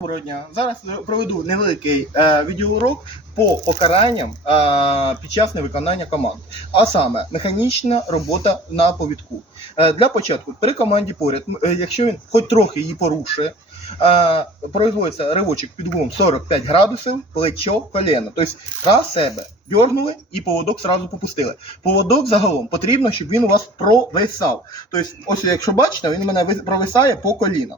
Доброго дня. Зараз проведу невеликий е, відеоурок по покаранням е, під час невиконання команд. А саме механічна робота на повідку. Е, для початку при команді поряд, е, якщо він хоч трохи її порушує, е, производиться ривочок під углом 45 градусів, плечо, коліно. Тобто раз себе дьорнули і поводок зразу попустили. Поводок загалом потрібно, щоб він у вас провисав. Тобто, ось якщо бачите, він мене провисає по коліна.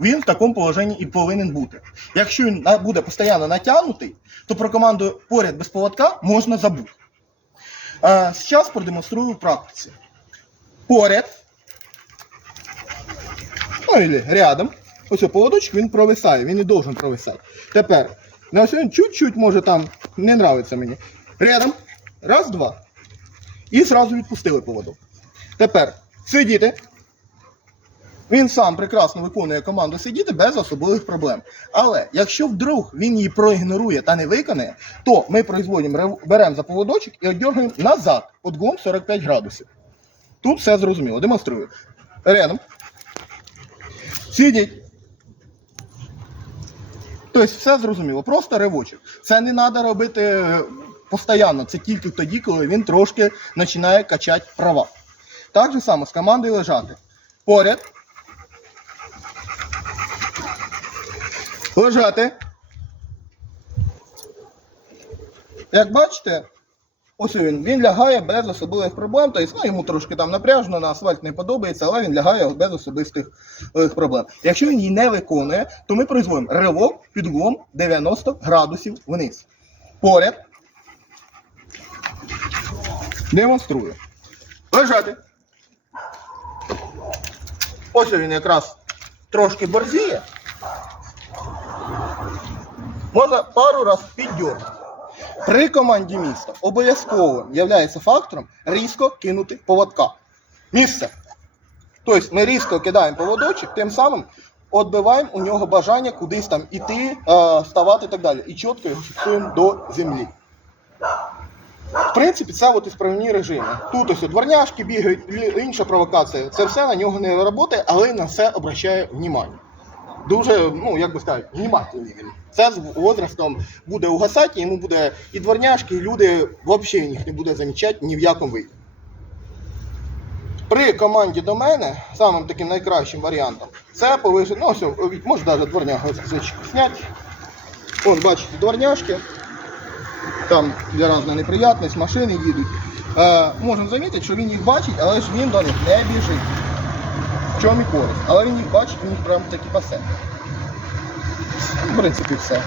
Він в такому положенні і повинен бути. Якщо він буде постійно натягнутий, то про команду поряд без поводка можна забути. Е, зараз продемонструю в практиці. Поряд. Ну, і рядом. Ось поводочок він провисає, він не должен провисати. Тепер, на він чуть-чуть може там не нравиться мені. Рядом. Раз, два. І зразу відпустили поводок. Тепер сидіти. Він сам прекрасно виконує команду сидіти без особливих проблем. Але якщо вдруг він її проігнорує та не виконає, то ми производимо, беремо за поводочок і одергаємо назад углом 45 градусів. Тут все зрозуміло. Демонструю. Рядом. Сидіть. Тобто все зрозуміло. Просто ривочок. Це не треба робити е, постійно. Це тільки тоді, коли він трошки починає качати права. Так же само з командою лежати. Поряд. Лежати. Як бачите, ось він, він лягає без особливих проблем. Тобто, ну, йому трошки там напряжно, на асфальт не подобається, але він лягає без особистих е, проблем. Якщо він її не виконує, то ми производимо ривок під углом 90 градусів вниз. Поряд. Демонструю. Лежати. Ось він якраз трошки борзіє. Можна пару раз піддьорнути. При команді міста обов'язково є фактором різко кинути поводка. Місце. Тобто ми різко кидаємо поводочок, тим самим відбиваємо у нього бажання кудись там іти, е, ставати і так далі. І чітко його фіксуємо до землі. В принципі, це от ісправні режими. Тут ось дворняшки бігають, інша провокація. Це все на нього не працює, але на все обращає увагу. Дуже, ну як би сказати, внимательний він. Це з возрастом буде угасати, йому буде і дворняшки, і люди взагалі їх не буде замічати ні в якому виді. При команді до мене, самим таким найкращим варіантом, це повише, ну ось, може навіть дворняга зачку зняти. Ось бачите, дворняшки. Там для різної неприятність, машини їдуть. Е, можемо замітити, що він їх бачить, але ж він до них не біжить. В чому і користь. Але він їх бачить, він їх прям такі пасе. В принципі, все.